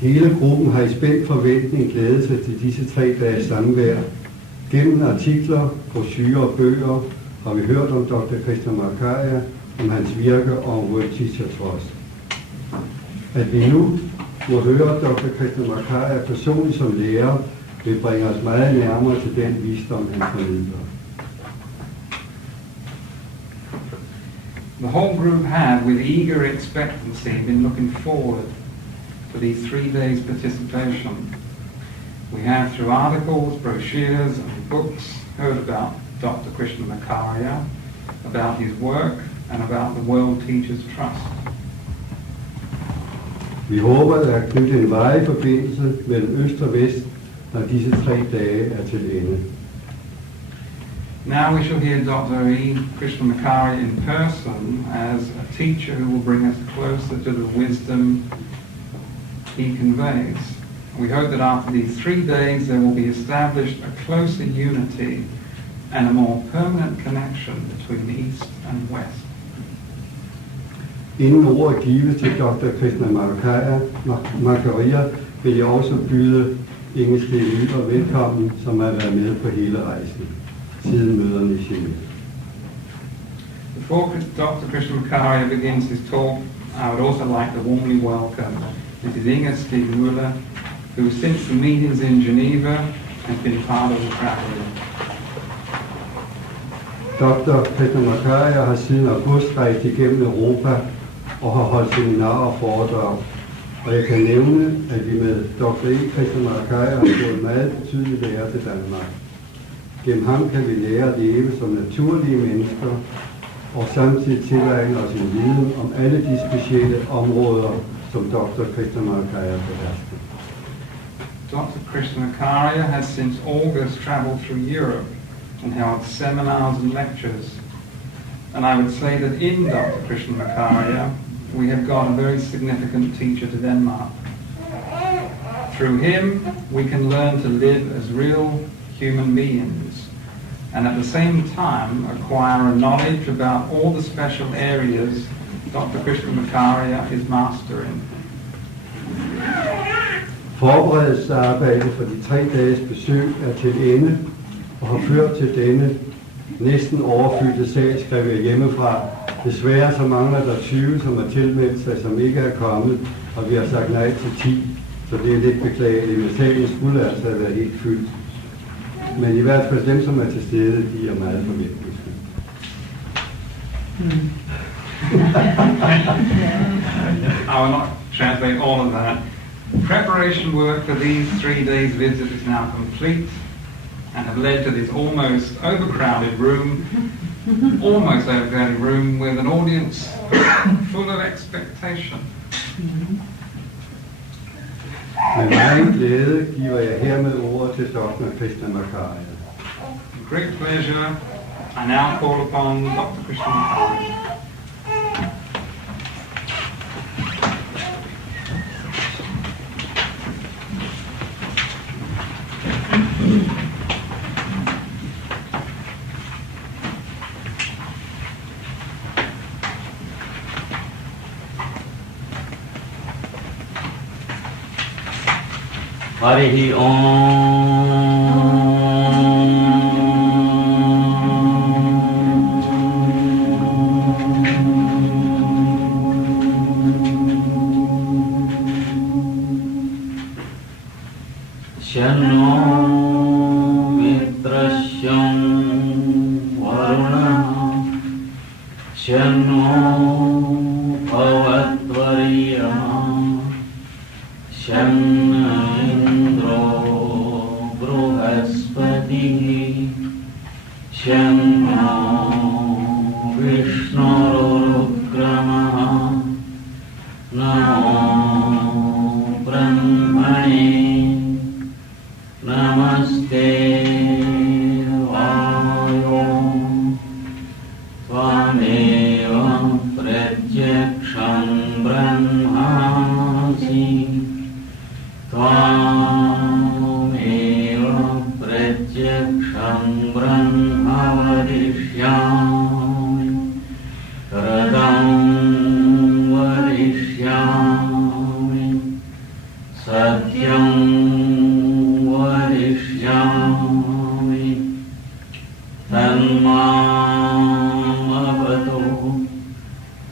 Hele gruppen har i spændt forventning glædet sig til disse 3 dages samvær. Gennem artikler, brochurer og bøger har vi hørt om Dr. Krishnamacharya, om hans virke og om World Teacher Trust. At vi nu må høre Dr. Krishnamacharya personligt som lærer, vil bringe os meget nærmere til den visdom, han formidler. The whole group have, with eager expectancy, been looking forward to these 3 days' participation. We have, through articles, brochures and books, heard about Dr. Krishnamacharya, about his work, and about the World Teachers Trust. Vi håber at knytte en varig forbindelse mellem øst og vest, når disse 3 dage er til ende. Now we shall hear Dr. E. Krishnamacharya in person as a teacher who will bring us closer to the wisdom he conveys. We hope that after these 3 days there will be established a closer unity and a more permanent connection between East and West. Inden ordet gives til Dr. Krishnamacharya, vil jeg også byde Inge Steve velkommen, som har været med på hele rejsen siden møderne i Chile. Before Dr. Krishnamacharya begins his talk, I would also like to warmly welcome Mrs. Inger Stig-Müller, who since the meetings in Geneva has been part of the traveling. Dr. Krishnamacharya har siden august rejst igennem Europa og har holdt seminarer og foredrag. Og jeg kan nævne, at vi med Dr. E. Krishnamacharya har fået meget betydeligt lære til Danmark. Gennem ham kan vi lære at leve som naturlige mennesker og samtidig tilegne os en viden om alle de specielle områder, som Dr. Krishnamacharya behersker. Dr. Krishnamacharya has since August traveled through Europe and held seminars and lectures. And I would say that in Dr. Krishnamacharya, we have got a very significant teacher to Denmark. Through him, we can learn to live as real human beings, and at the same time acquire a knowledge about all the special areas Dr. Krishnamacharya is mastering. Forberedelsesarbejdet for de 3 dages besøg er til ende og har ført til denne næsten overfyldte sal, skrev jeg hjemmefra. Desværre så mangler der 20, som har tilmeldt sig, som ikke er kommet, og vi har sagt nej til 10, så det er lidt beklageligt, men salen skulle altså have været helt fyldt. Men i hvert fald dem, som er til stede, de er meget forventningsfulde. I will not translate all of that. Preparation work for these 3 days visit is now complete and have led to this almost overcrowded room with an audience full of expectation. Med meget glæde giver jeg hermed ordet til Dr. Krishnamacharya. With great pleasure, I now call upon Dr. Krishnamacharya. Harihi Om. Shanno Mitrashyam Varuna Shanno Bhavatvariyam Shanno Shanno Vishnurukramah Namo Brahmane Namaste Vayo Tvameva Pratyaksham Brahmasi Tvameva Pratyaksham Brahma Vadishyami Radam Vadishyami तन्मामवतु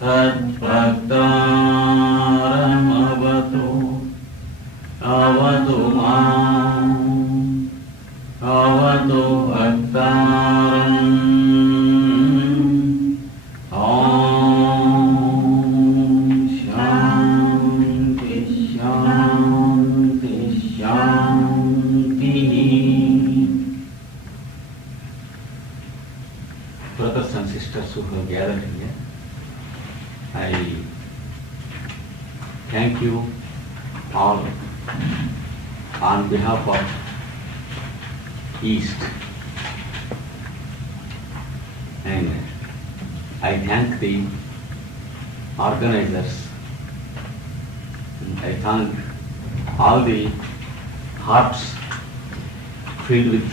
तद्भक्तारमवतु अवतु माम् अवतु भक्तारम् ॐ शान्ति शान्ति शान्तिः. Brothers and sisters who have gathered here, I thank you all on behalf of East, and I thank the organizers, and I thank all the hearts filled with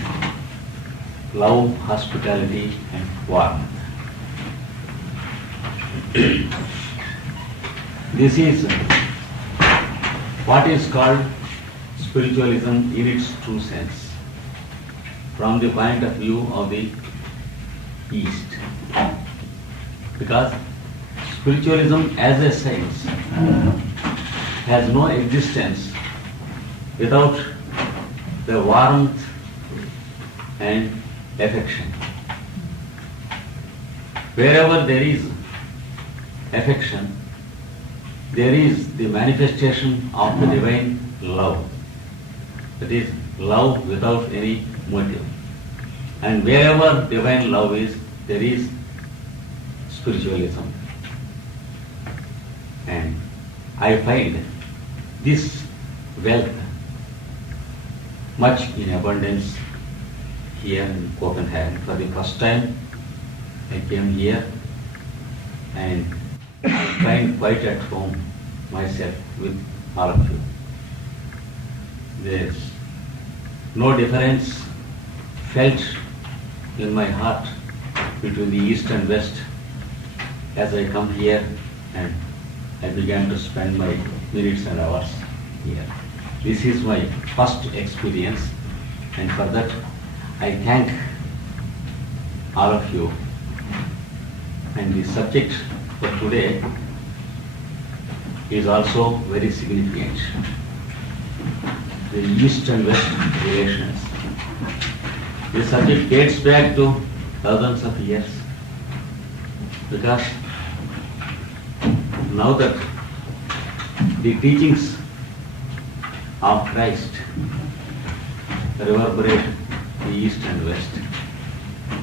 love, hospitality and warmth. This is what is called spiritualism in its true sense, from the point of view of the East. Because spiritualism as a science has no existence without the warmth and affection. Wherever there is affection, there is the manifestation of the divine love. That is love without any motive. And wherever divine love is, there is spiritualism. And I find this wealth much in abundance here in Copenhagen. For the first time I came here and I find quite at home myself with all of you. There is no difference felt in my heart between the East and West as I come here and I began to spend my minutes and hours here. This is my first experience, and for that I thank all of you. And the subject for today is also very significant. The East and West relations. This subject dates back to thousands of years, because now that the teachings of Christ reverberate the East and West,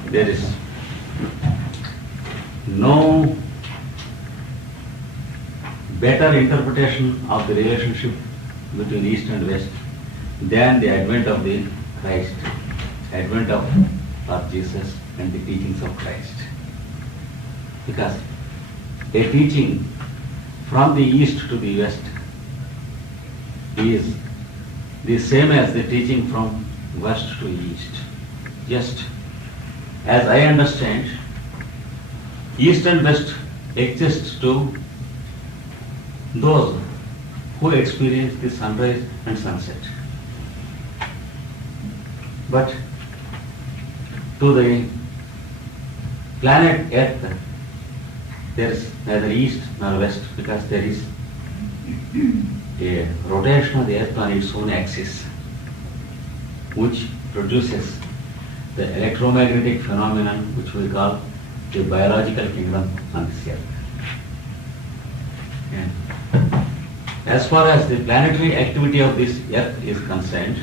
there is no better interpretation of the relationship between East and West than the advent of the Christ, advent of Lord Jesus and the teachings of Christ. Because a teaching from the East to the West is the same as the teaching from West to East. Just as I understand, East and West exists to those who experience the sunrise and sunset. But to the planet Earth, there is neither East nor West, because there is a rotation of the Earth on its own axis, which produces the electromagnetic phenomenon which we call the biological kingdom on this Earth. And as far as the planetary activity of this Earth is concerned,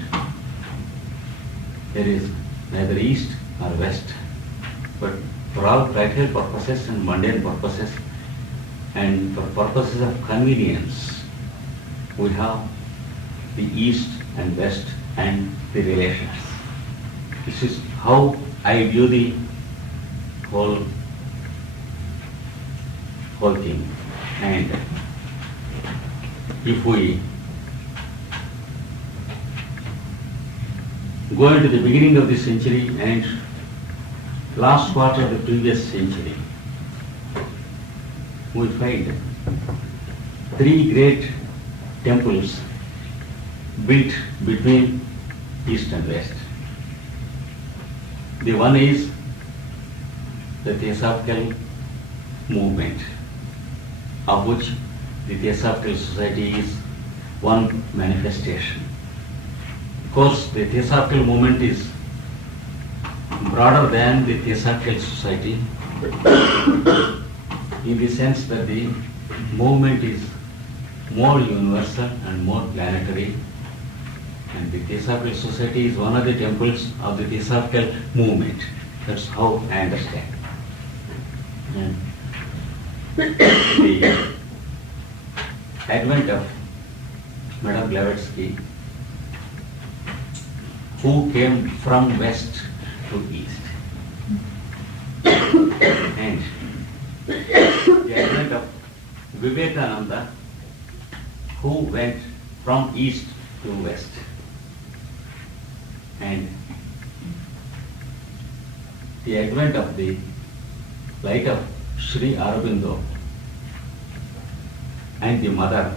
there is neither East nor West, but for all practical purposes and mundane purposes and for purposes of convenience, we have the East and West and the relations. This is how I view the whole thing. And if we go into the beginning of the century and last quarter of the previous century, we find 3 great temples built between East and West. The one is the Theosophical movement, of which the Theosophical Society is one manifestation. Of course, the Theosophical movement is broader than the Theosophical Society in the sense that the movement is more universal and more planetary, and the Theosophical Society is one of the temples of the Theosophical movement. That's how I understand. And the advent of Madame Blavatsky, who came from west to east, and the advent of Vivekananda, who went from east to west, and the advent of the light of Sri Aurobindo and the mother,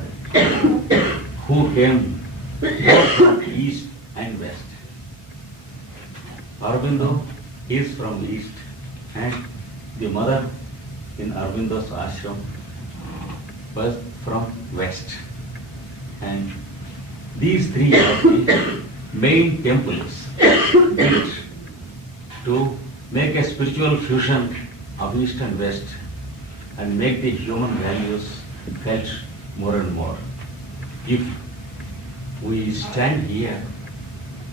who came both from east and west. Aurobindo is from east, and the mother in Aurobindo's ashram was from west. And these three are the main temples built to make a spiritual fusion of east and west and make the human values felt more and more. If we stand here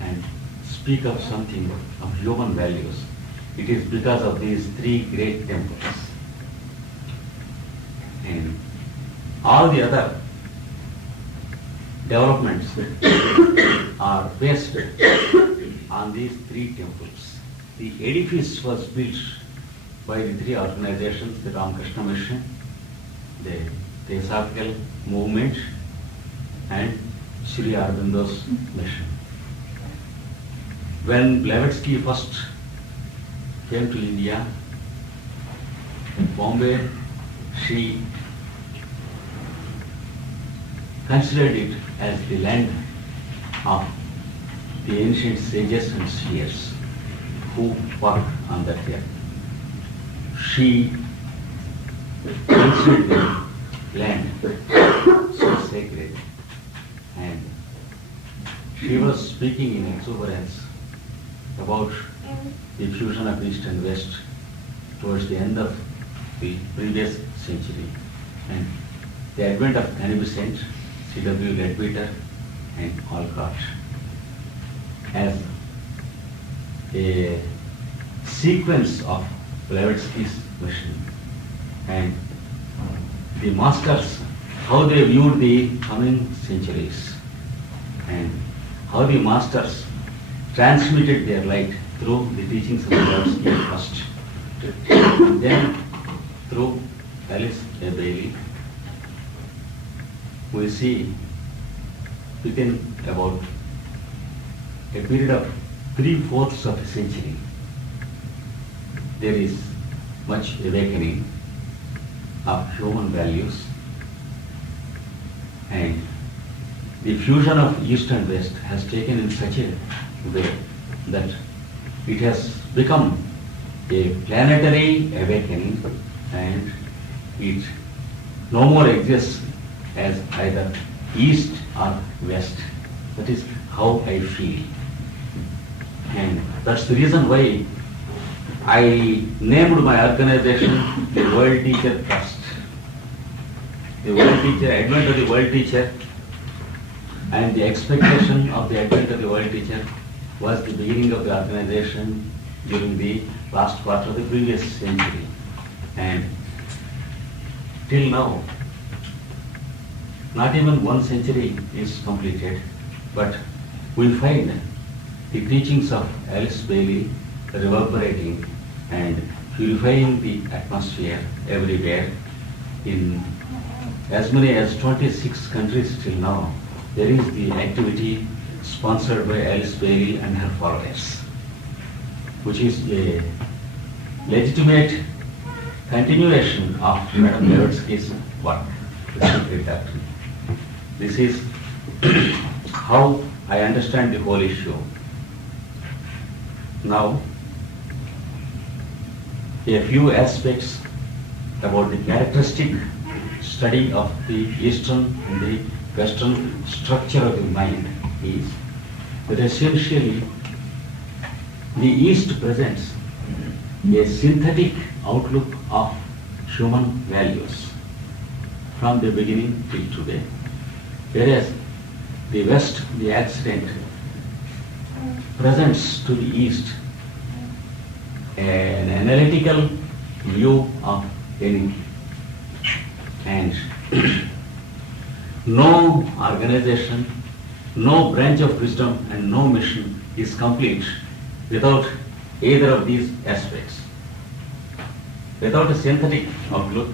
and speak of something of human values, it is because of these three great temples. And all the other developments are based on these three temples. The edifice was built by the three organizations, the Ramakrishna Mission, the Theosophical Movement, and Sri Aurobindo's mission. When Blavatsky first came to India, in Bombay, she considered it as the land of the ancient sages and seers who worked on that earth. She considered the land so sacred, and she was speaking in exuberance about the fusion of East and West towards the end of the previous century, and the advent of Beneficent, C.W. Leadbeater, and Alcott as a sequence of Blavatsky's mission, and the masters, how they viewed the coming centuries, and how the masters transmitted their light through the teachings of Blavatsky first, and then through Alice A. Bailey. We see within about a period of 3/4 of a century, there is much awakening of human values, and the fusion of East and West has taken in such a way that it has become a planetary awakening, and it no more exists as either East or West. That is how I feel. And that's the reason why I named my organization the World Teacher Trust. The World Teacher, advent of the World Teacher, and the expectation of the advent of the World Teacher was the beginning of the organization during the last quarter of the previous century. And till now, not even 1 century is completed, but we find the teachings of Alice Bailey reverberating and purifying the atmosphere everywhere. In as many as 26 countries till now, there is the activity sponsored by Alice Bailey and her followers, which is a legitimate continuation of Madame Blavatsky's work, the secret doctrine. This is how I understand the whole issue. Now, a few aspects about the characteristic study of the Eastern and the Western structure of the mind is that essentially the East presents a synthetic outlook of human values from the beginning till today, whereas the West, the Occident, presents to the East an analytical view of anything, and no organization, no branch of wisdom and no mission is complete without either of these aspects. Without a synthetic outlook,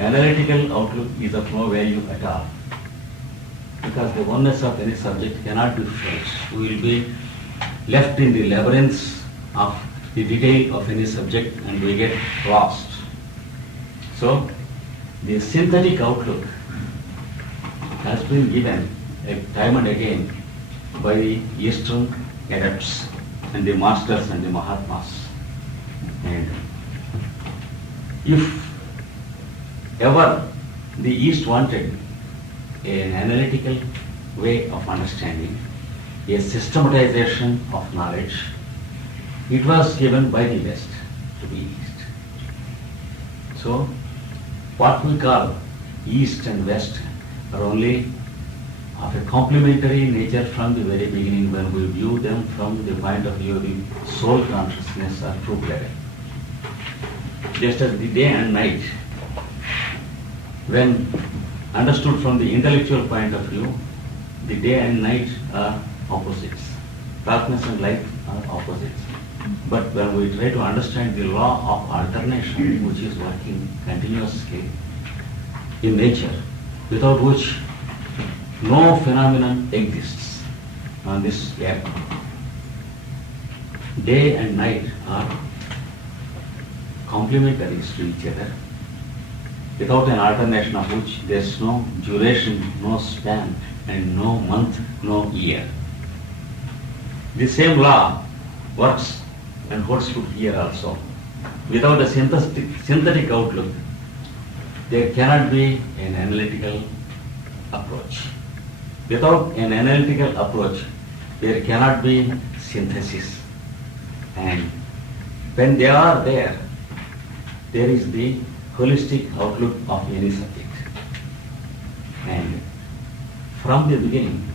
analytical outlook is of no value at all, because the oneness of any subject cannot be felt. We will be left in the labyrinths of the detail of any subject and we get lost. So, the synthetic outlook has been given time and again by the Eastern adepts and the masters and the Mahatmas. And if ever the East wanted an analytical way of understanding, a systematization of knowledge, it was given by the West to the East. So, what we call East and West are only of a complementary nature from the very beginning when we view them from the point of view of the soul consciousness or truth level. Just as the day and night, when understood from the intellectual point of view, the day and night are opposites. Darkness and light are opposites. But when we try to understand the law of alternation, which is working continuously in nature, without which no phenomenon exists on this earth, day and night are complementary to each other, without an alternation of which there is no duration, no span, and no month, no year. The same law works and holds true here also. Without a synthetic outlook, there cannot be an analytical approach. Without an analytical approach, there cannot be synthesis. And when they are there, there is the holistic outlook of any subject. And from the beginning,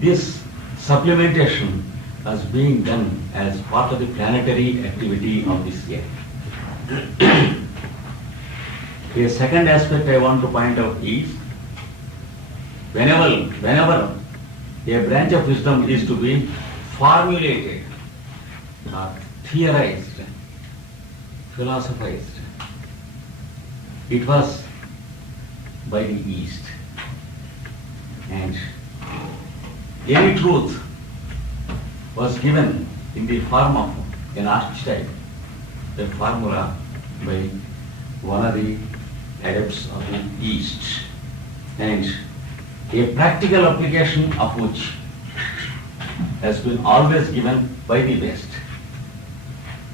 this supplementation was being done as part of the planetary activity of this year. A second aspect I want to point out is, whenever a branch of wisdom is to be formulated or theorized, philosophized, it was by the East. And any truth was given in the form of an archetype, a formula by one of the adepts of the East, and a practical application of which has been always given by the West.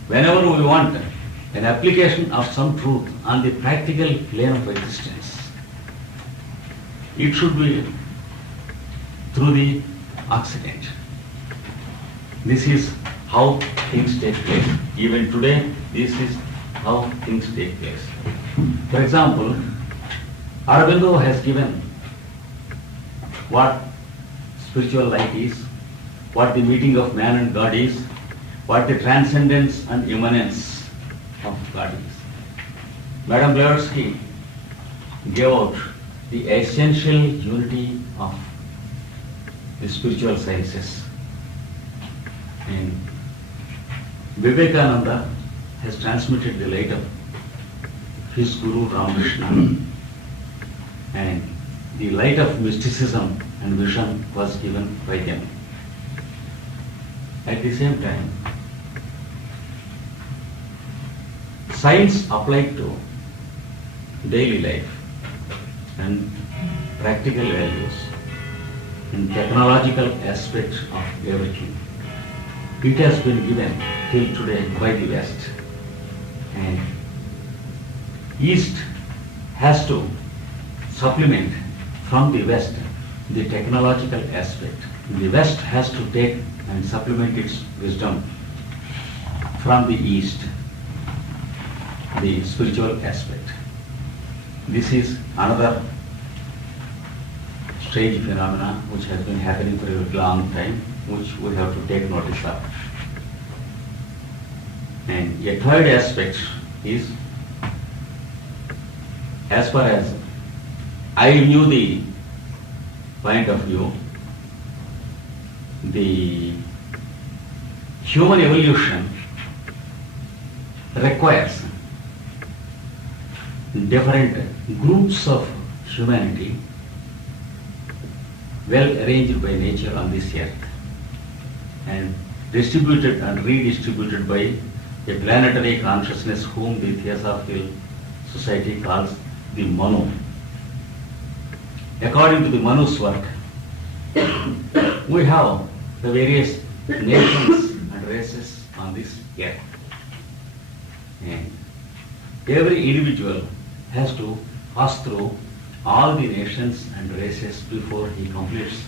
Whenever we want an application of some truth on the practical plane of existence, it should be through the Occident. This is how things take place. Even today, this is how things take place. For example, Aurobindo has given what spiritual life is, what the meeting of man and God is, what the transcendence and immanence of God is. Madame Blavatsky gave out the essential unity of the spiritual sciences. And Vivekananda has transmitted the light of his Guru Ramakrishna, and the light of mysticism and vision was given by them. At the same time, science applied to daily life and practical values and technological aspects of everything, it has been given till today by the West. And East has to supplement from the West the technological aspect. The West has to take and supplement its wisdom from the East, the spiritual aspect. This is another strange phenomena which has been happening for a long time, which we have to take notice of. And a third aspect is, as far as I view the point of view, the human evolution requires different groups of humanity well arranged by nature on this earth and distributed and redistributed by a planetary consciousness whom the Theosophical Society calls the Manu. According to the Manu's work, we have the various nations and races on this earth. And every individual has to pass through all the nations and races before he completes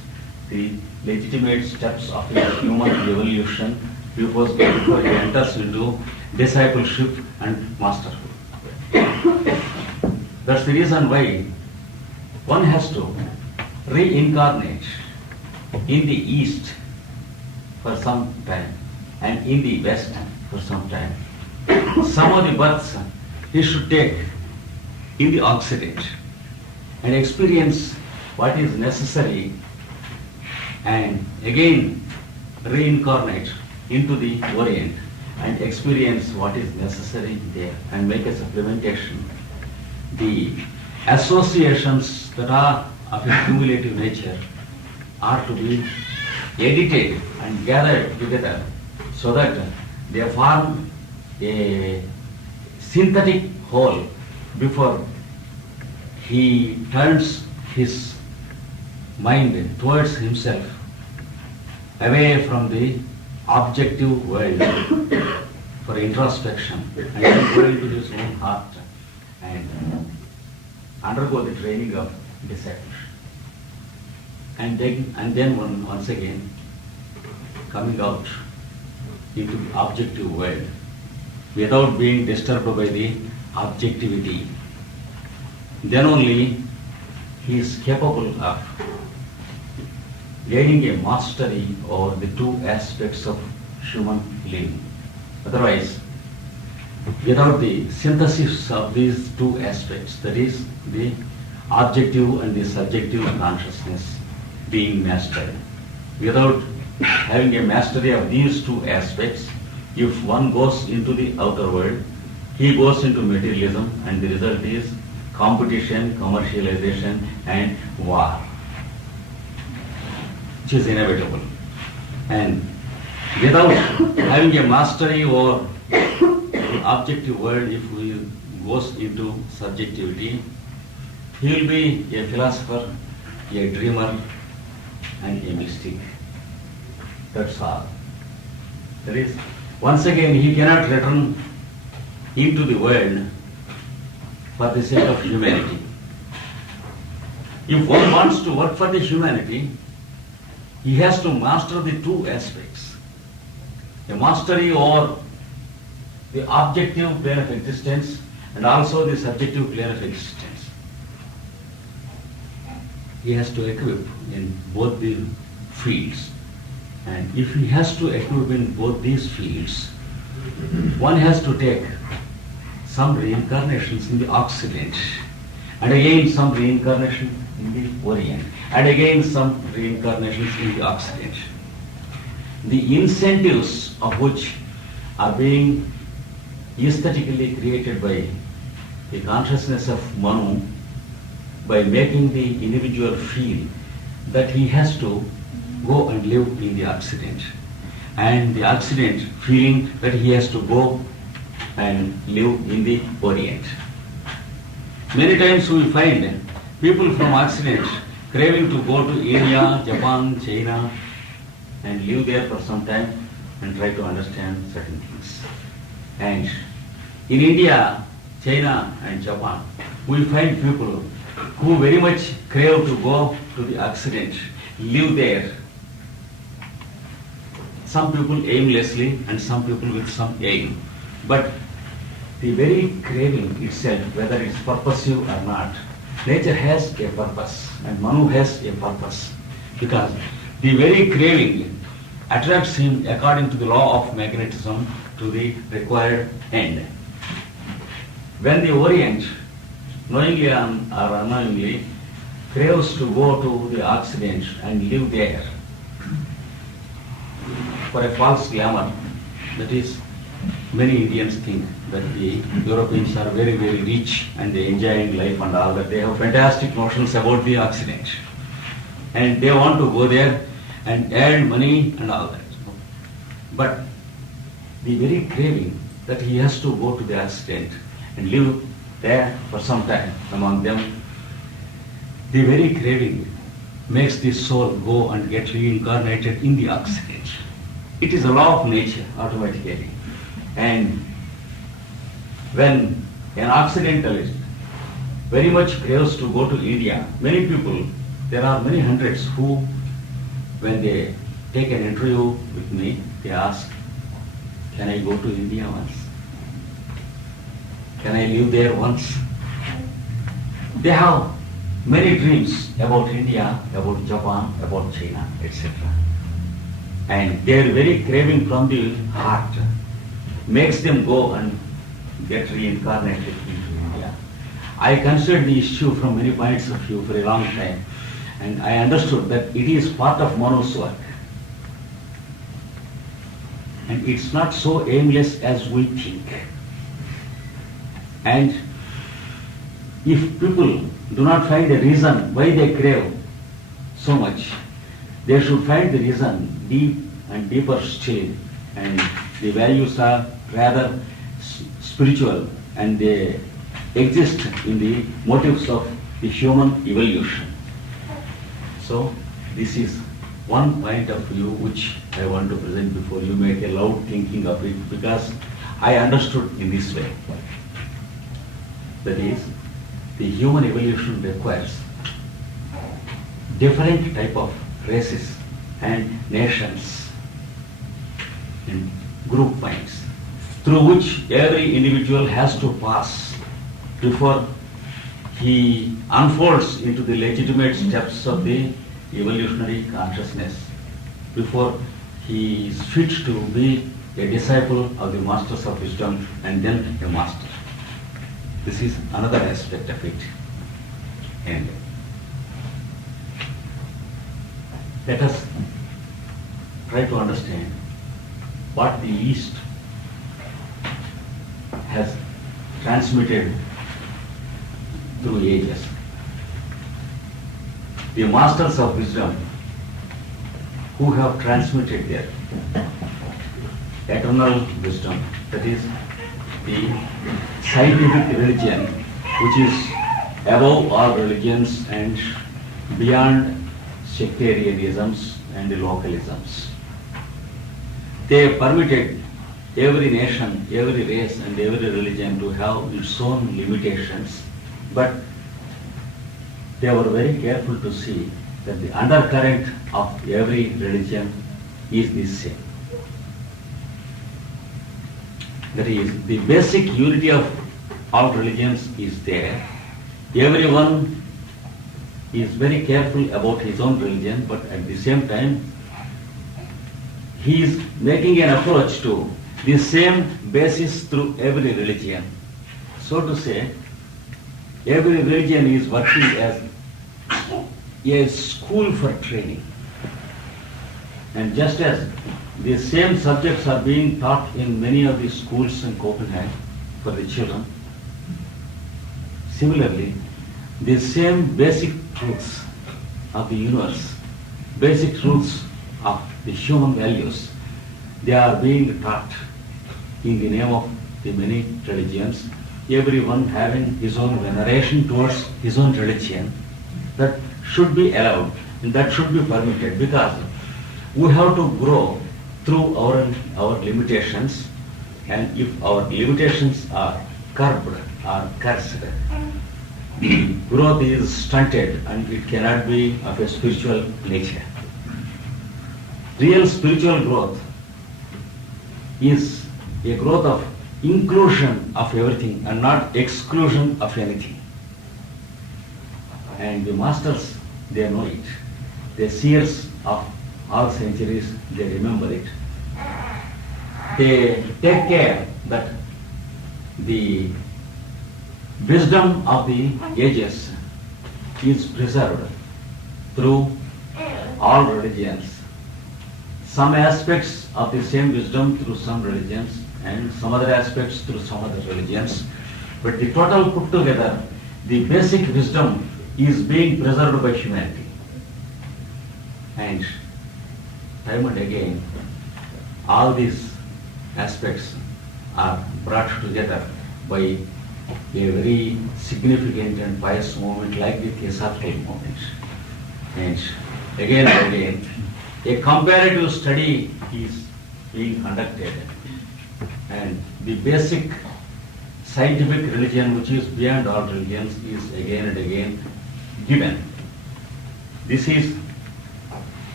the legitimate steps of his human evolution, before he enters into discipleship and masterhood. That's the reason why one has to reincarnate in the East for some time and in the West for some time. Some of the births he should take in the Occident and experience what is necessary and again reincarnate into the Orient and experience what is necessary there and make a supplementation. The associations that are of a cumulative nature are to be edited and gathered together so that they form a synthetic whole before he turns his mind towards himself, away from the objective world for introspection, and then go into his own heart and undergo the training of discipleship. And then once again coming out into the objective world without being disturbed by the objectivity. Then only he is capable of gaining a mastery over the two aspects of human living. Otherwise, without the synthesis of these two aspects, that is the objective and the subjective consciousness being mastered, without having a mastery of these two aspects, if one goes into the outer world, he goes into materialism, and the result is competition, commercialization, and war, which is inevitable. And without having a mastery over the objective world, if he goes into subjectivity, he will be a philosopher, a dreamer, and a mystic. That's all. That is, once again, he cannot return into the world for the sake of humanity. If one wants to work for the humanity, he has to master the two aspects. A mastery over the objective plane of existence and also the subjective plane of existence. He has to equip in both the fields. And if he has to equip in both these fields, one has to take some reincarnations in the Occident, and again some reincarnation in the Orient, and again some reincarnations in the Occident. The incentives of which are being aesthetically created by the consciousness of Manu, by making the individual feel that he has to go and live in the Occident, and the Occident feeling that he has to go and live in the Orient. Many times we find people from Occident craving to go to India, Japan, China, and live there for some time, and try to understand certain things. And in India, China and Japan, we find people who very much crave to go to the Occident, live there. Some people aimlessly and some people with some aim. But the very craving itself, whether it's purposive or not, nature has a purpose and Manu has a purpose. Because the very craving attracts him according to the law of magnetism to the required end. When the Orient, knowingly or unknowingly, craves to go to the Occident and live there for a false glamour, that is, many Indians think that the Europeans are very, very rich and they enjoying life and all that. They have fantastic notions about the Occident. And they want to go there and earn money and all that. But the very craving that he has to go to the Occident and live there for some time among them, the very craving makes the soul go and get reincarnated in the Occident. It is a law of nature automatically. And when an Occidentalist very much craves to go to India, many people, there are many hundreds who, when they take an interview with me, they ask, can I go to India once? Can I live there once? They have many dreams about India, about Japan, about China, etc. And their very craving from the heart makes them go and get reincarnated into India. I considered the issue from many points of view for a long time, and I understood that it is part of Manu's work. And it's not so aimless as we think. And if people do not find a reason why they crave so much, they should find the reason deep and deeper still. And the values are rather spiritual and they exist in the motives of the human evolution. So this is one point of view which I want to present before you make a loud thinking of it, because I understood in this way. That is, the human evolution requires different type of races and nations and group minds through which every individual has to pass before he unfolds into the legitimate steps of the evolutionary consciousness, before he is fit to be a disciple of the masters of wisdom and then a master. This is another aspect of it. And let us try to understand what the East has transmitted through ages. The masters of wisdom who have transmitted their eternal wisdom, that is the scientific religion which is above all religions and beyond sectarianisms and localisms. They permitted every nation, every race and every religion to have its own limitations, but they were very careful to see that the undercurrent of every religion is the same. That is, the basic unity of all religions is there. Everyone is very careful about his own religion, but at the same time, he is making an approach to the same basis through every religion. So to say, every religion is working as a school for training. And just as the same subjects are being taught in many of the schools in Copenhagen for the children, similarly, the same basic truths of the universe, basic truths of the human values, they are being taught in the name of the many religions, everyone having his own veneration towards his own religion. That should be allowed and that should be permitted, because we have to grow through our limitations, and if our limitations are curbed or cursed, the growth is stunted and it cannot be of a spiritual nature. Real spiritual growth is a growth of inclusion of everything and not exclusion of anything. And the masters, they know it. The seers of all centuries, they remember it. They take care that the wisdom of the ages is preserved through all religions. Some aspects of the same wisdom through some religions and some other aspects through some other religions. But the total put together, the basic wisdom is being preserved by humanity. And time and again, all these aspects are brought together by a very significant and pious movement like the Theosophical movement. And again and again, a comparative study is being conducted, and the basic scientific religion, which is beyond all religions, is again and again given. This is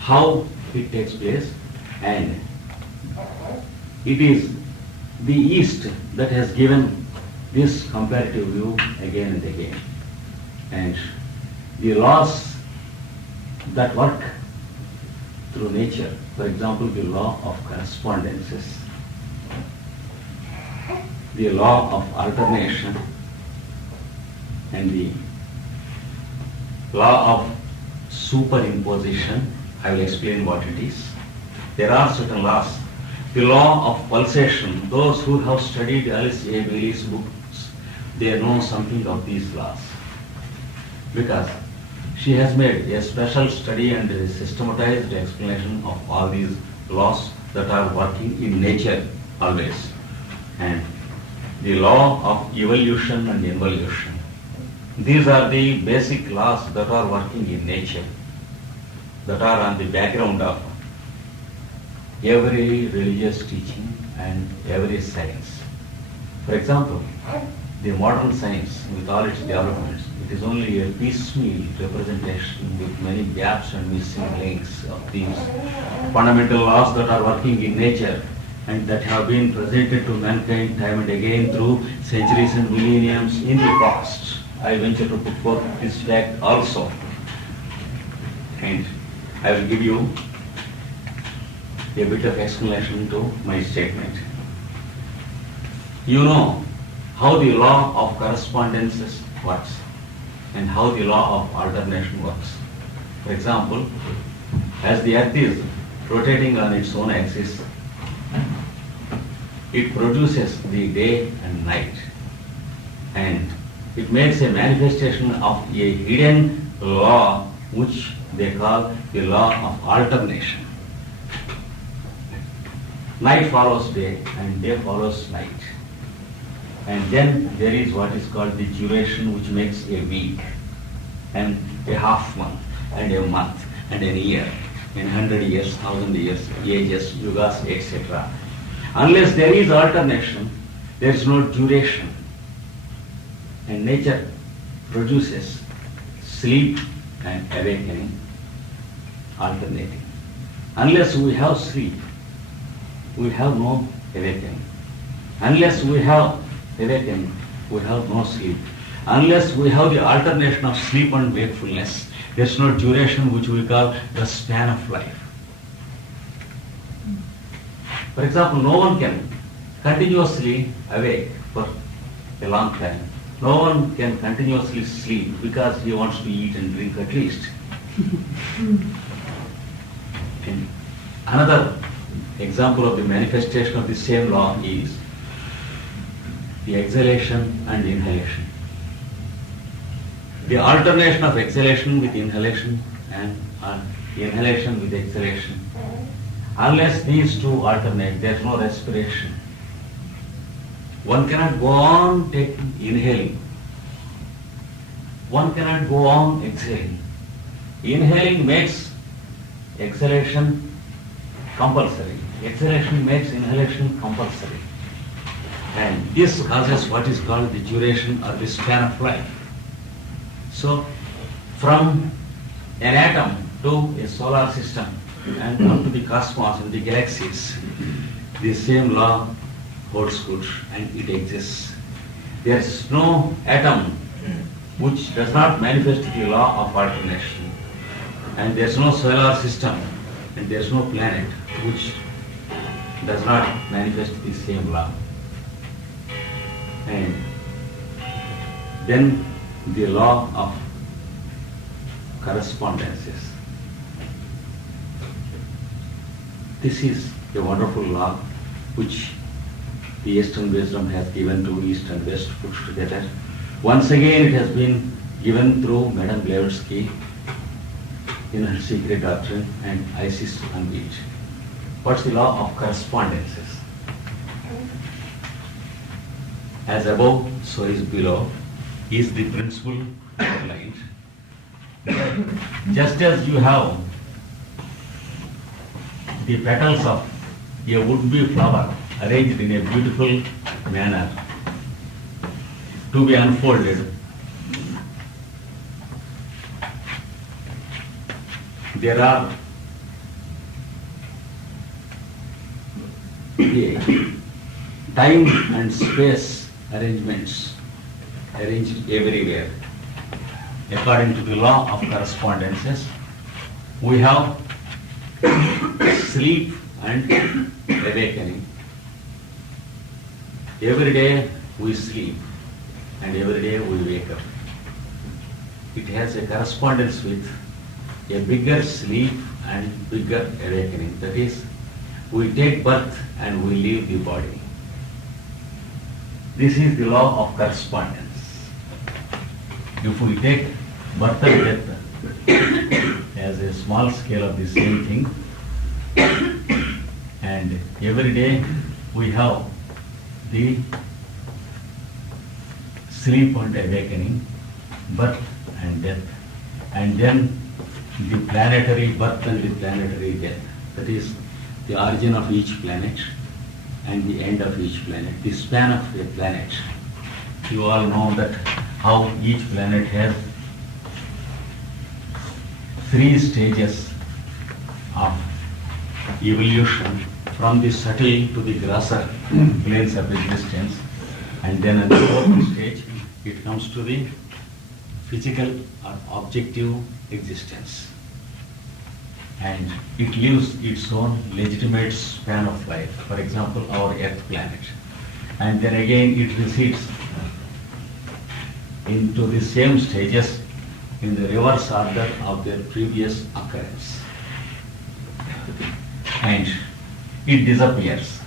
how it takes place, and it is the East that has given this comparative view again and again. And the laws that work through nature, for example, the law of correspondences, the law of alternation, and the law of superimposition. I will explain what it is. There are certain laws. The law of pulsation, those who have studied Alice A. Bailey's books, they know something of these laws, because she has made a special study and a systematized explanation of all these laws that are working in nature always. And the law of evolution and involution. These are the basic laws that are working in nature, that are on the background of every religious teaching and every science. For example, the modern science, with all its developments, it is only a piecemeal representation with many gaps and missing links of these fundamental laws that are working in nature and that have been presented to mankind time and again through centuries and millenniums in the past. I venture to put forth this fact also. And I will give you a bit of explanation to my statement. You know how the law of correspondences works and how the law of alternation works. For example, as the earth is rotating on its own axis, it produces the day and night, and it makes a manifestation of a hidden law which they call the law of alternation. Night follows day and day follows night. And then there is what is called the duration, which makes a week and a half month and a month and a year, in 100 years, 1,000 years, ages, yugas, etc. Unless there is alternation, there is no duration. And nature produces sleep and awakening, alternating. Unless we have sleep, we have no awakening. Unless we have awakening, we have no sleep. Unless we have the alternation of sleep and wakefulness, there is no duration, which we call the span of life. For example, no one can continuously awake for a long time. No one can continuously sleep because he wants to eat and drink at least. And another example of the manifestation of the same law is the exhalation and inhalation. The alternation of exhalation with inhalation and inhalation with exhalation. Unless these two alternate, there is no respiration. One cannot go on inhaling. One cannot go on exhaling. Inhaling makes exhalation compulsory. exhalation makes inhalation compulsory. And this causes what is called the duration or the span of life. So, from an atom to a solar system and up to the cosmos and the galaxies, the same law holds good and it exists. There is no atom which does not manifest the law of alternation, and there is no solar system and there is no planet which does not manifest the same law. And then the law of correspondences. This is a wonderful law which the Eastern wisdom has given to East and West put together. Once again it has been given through Madame Blavatsky in her Secret Doctrine, and I insist on it. What's the law of correspondences? As above, so is below, is the principle outlined. Just as you have the petals of a would-be flower arranged in a beautiful manner to be unfolded, there are time and space arrangements arranged everywhere. According to the law of correspondences, we have sleep and awakening. Every day we sleep and every day we wake up. It has a correspondence with a bigger sleep and bigger awakening. That is, we take birth and we leave the body. This is the law of correspondence. If we take birth and death as a small scale of the same thing, and every day we have the sleep and awakening, birth and death, and then the planetary birth and the planetary death. That is the origin of each planet and the end of each planet, the span of a planet. You all know that how each planet has 3 stages of evolution, from the subtle to the grosser planes of existence, and then at the 4th stage it comes to the physical or objective existence, and it lives its own legitimate span of life. For example, our Earth planet, and then again it recedes into the same stages in the reverse order of their previous occurrence, and it disappears.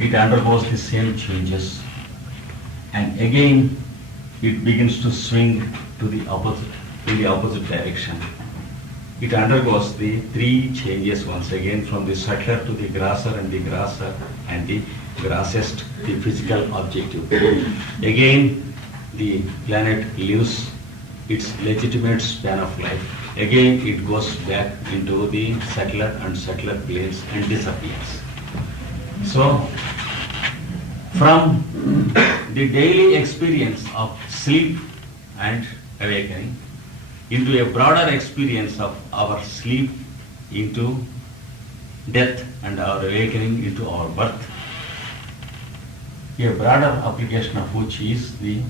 It undergoes the same changes, and again it begins to swing to the opposite, in the opposite direction. It undergoes the 3 changes once again, from the subtler to the grosser, and the grosser and the grossest, the physical objective. Again the planet lives its legitimate span of life. Again it goes back into the subtler and subtler planes and disappears. So, from the daily experience of sleep and awakening into a broader experience of our sleep, into death, and our awakening into our birth, a broader application of which is the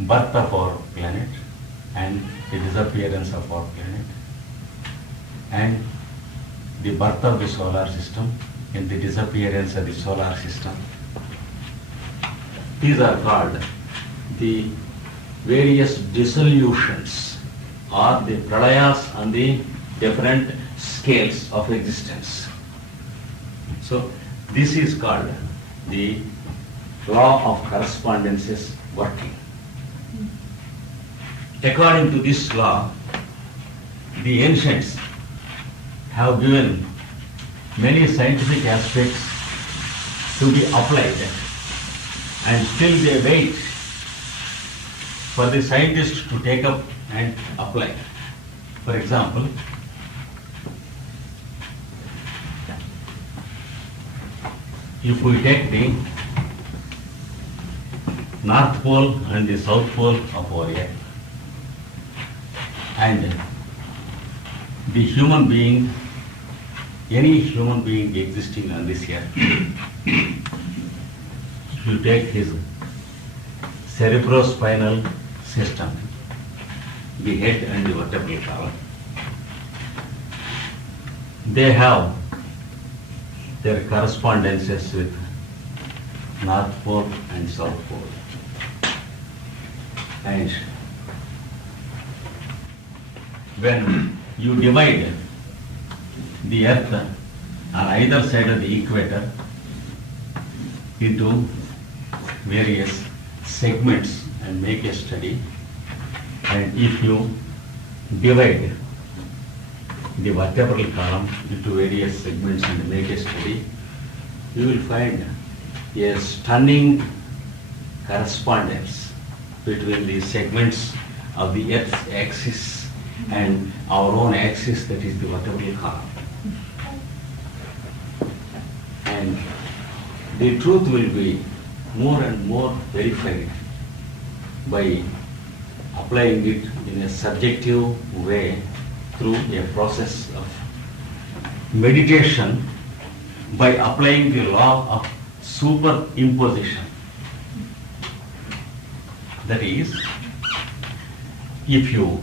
birth of our planet and the disappearance of our planet, and the birth of the solar system and the disappearance of the solar system. These are called the various dissolutions or the pralayas on the different scales of existence. So this is called the law of correspondences working. According to this law, the ancients have given many scientific aspects to be applied, and still they wait for the scientists to take up and apply. For example, if we take the North Pole and the South Pole of our Earth, and the human being, any human being existing on this earth, if you take his cerebrospinal system, the head and the vertebral column, they have their correspondences with North Pole and South Pole. And when you divide the earth on either side of the equator into various segments and make a study, and if you divide the vertebral column into various segments and make a study, you will find a stunning correspondence between the segments of the Earth's axis and our own axis, that is the vertebral column. And the truth will be more and more verified by applying it in a subjective way through a process of meditation by applying the law of superimposition. That is, if you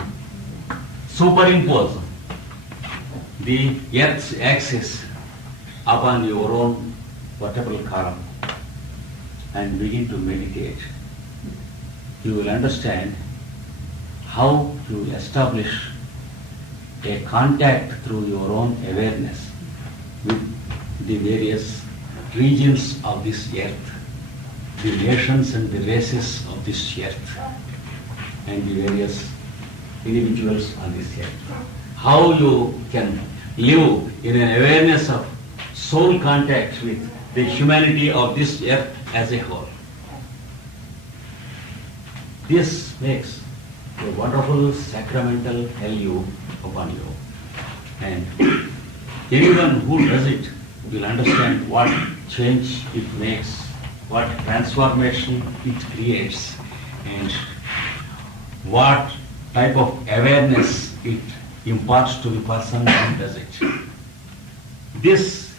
superimpose the Earth's axis upon your own vertebral column and begin to meditate, you will understand how to establish a contact through your own awareness with the various regions of this earth, the nations and the races of this earth, and the various individuals on this earth. How you can live in an awareness of soul contact with the humanity of this earth as a whole. This makes a wonderful sacramental hallyu upon you. And anyone who does it will understand what change it makes, what transformation it creates, and what type of awareness it imparts to the person who does it. This,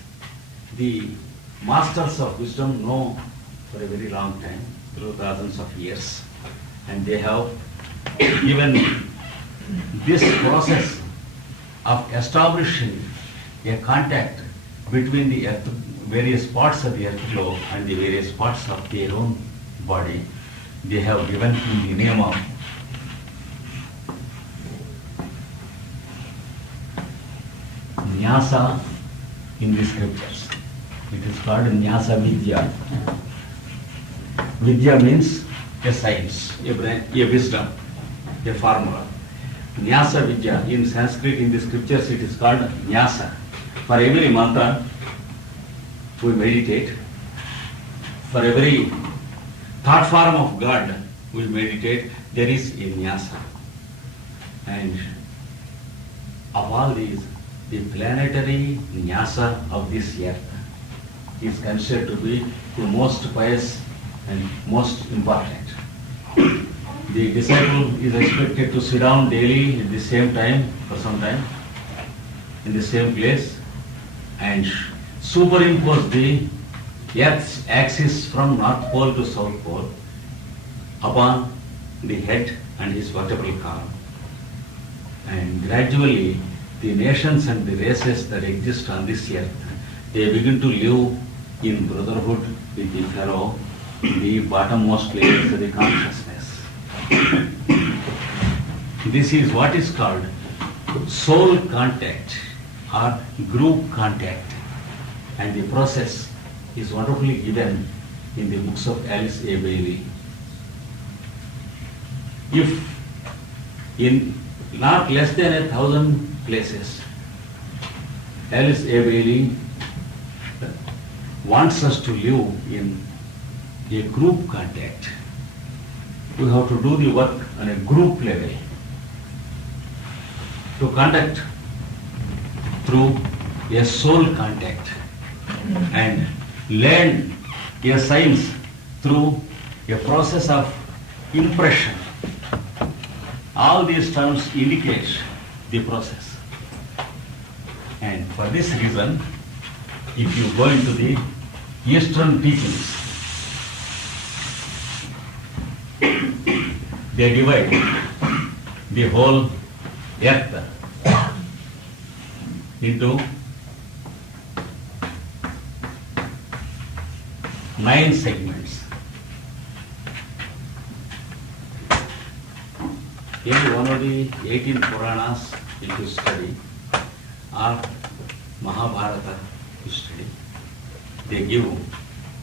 the masters of wisdom know for a very long time, through thousands of years, and they have given this process of establishing a contact between the earth, various parts of the earth globe and the various parts of their own body, they have given in the name of Nyasa in the scriptures. It is called Nyasa Vidya. Vidya means a science, a wisdom, a formula. Nyasa Vidya, in Sanskrit, in the scriptures, it is called Nyasa. For every mantra, we meditate. For every thought form of God, we meditate. There is a Nyasa. And of all these, the planetary Nyasa of this earth is considered to be the most pious and most important. The disciple is expected to sit down daily at the same time for some time in the same place and superimpose the Earth's axis from North Pole to South Pole upon the head and his vertebral column. And gradually the nations and the races that exist on this earth, they begin to live in brotherhood with the fellow, the bottommost layers of the consciousness. This is what is called soul contact or group contact, and the process is wonderfully given in the books of Alice A. Bailey. If in not less than 1,000 places, Alice A. Bailey wants us to live in a group contact. We have to do the work on a group level to contact through a soul contact. And learn a science through a process of impression. All these terms indicate the process. And for this reason, if you go into the Eastern teachings, they divide the whole earth into 9 segments. Here one of the 18 Puranas if you study, or Mahabharata you study, they give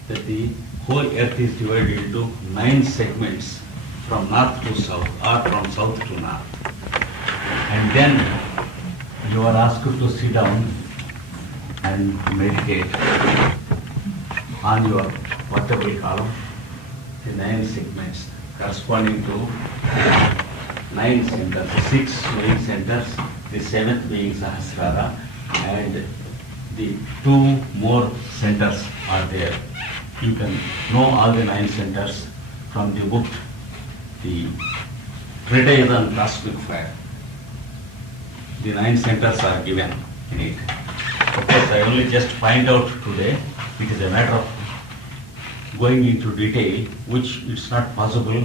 that the whole earth is divided into 9 segments from north to south or from south to north. And then you are asked to sit down and meditate on your vertebral column, the 9 segments corresponding to 9 centers, 6 main centers, the 7th being Sahasrara, and the 2 more centers are there. You can know all the 9 centers from the book, the Treatise on Cosmic Fire. The 9 centers are given in it. Of course, I only just find out today. It is a matter of going into detail, which it's not possible